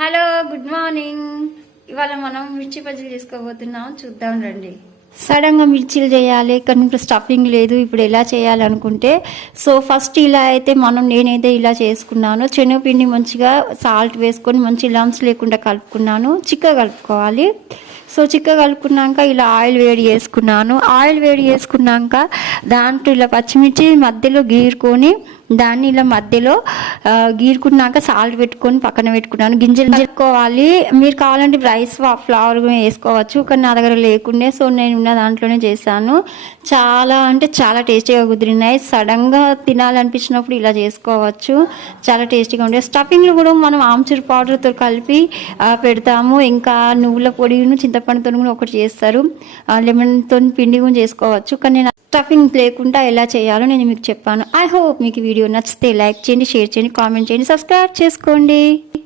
Hello, good morning. ఇవాళ మనం మిర్చి బజ్జీలు చేసుకోబోతున్నాం. చూద్దాం రండి. సడన్గా మిర్చీలు చేయాలి కానీ ఇప్పుడు స్టఫింగ్ లేదు. ఇప్పుడు ఎలా చేయాలనుకుంటే ఫస్ట్ ఇలా అయితే నేనైతే ఇలా చేసుకున్నాను. శనగపిండి మంచిగా సాల్ట్ వేసుకొని మంచి లంప్స్ లేకుండా కలుపుకున్నాను. చిక్కగా కలుపుకోవాలి. చిక్కగా కలుపుకున్నాక ఇలా ఆయిల్ వేడి చేసుకున్నాను. ఆయిల్ వేడి చేసుకున్నాక దాంట్లో ఇలా పచ్చిమిర్చి మధ్యలో గీరుకొని దాన్ని ఇలా మధ్యలో గీరుకున్నాక సాల్ట్ పెట్టుకొని పక్కన పెట్టుకున్నాను. గింజలు పెట్టుకోవాలి. మీరు కావాలంటే రైస్ ఫ్లవర్ వేసుకోవచ్చు, కానీ నా దగ్గర లేకుండే నేను ఉన్న దాంట్లోనే చేశాను. చాలా అంటే చాలా టేస్టీగా కుదిరినాయి. సడన్గా తినాలనిపించినప్పుడు ఇలా చేసుకోవచ్చు. చాలా టేస్టీగా ఉంటాయి. స్టఫింగ్లు కూడా మనం ఆమ్చూర్ పౌడర్తో కలిపి పెడతాము. ఇంకా నువ్వుల పొడిను చింతపండుతో కూడా ఒకటి చేస్తారు. లెమన్తో పిండి కూడా చేసుకోవచ్చు. కానీ నేను స్టఫింగ్ లేకుండా ఎలా చేయాలో నేను మీకు చెప్పాను. ఐ హోప్ మీకు వీడియో నచ్చితే లైక్ చేయండి, షేర్ చేయండి, కామెంట్ చేయండి, సబ్స్క్రైబ్ చేసుకోండి.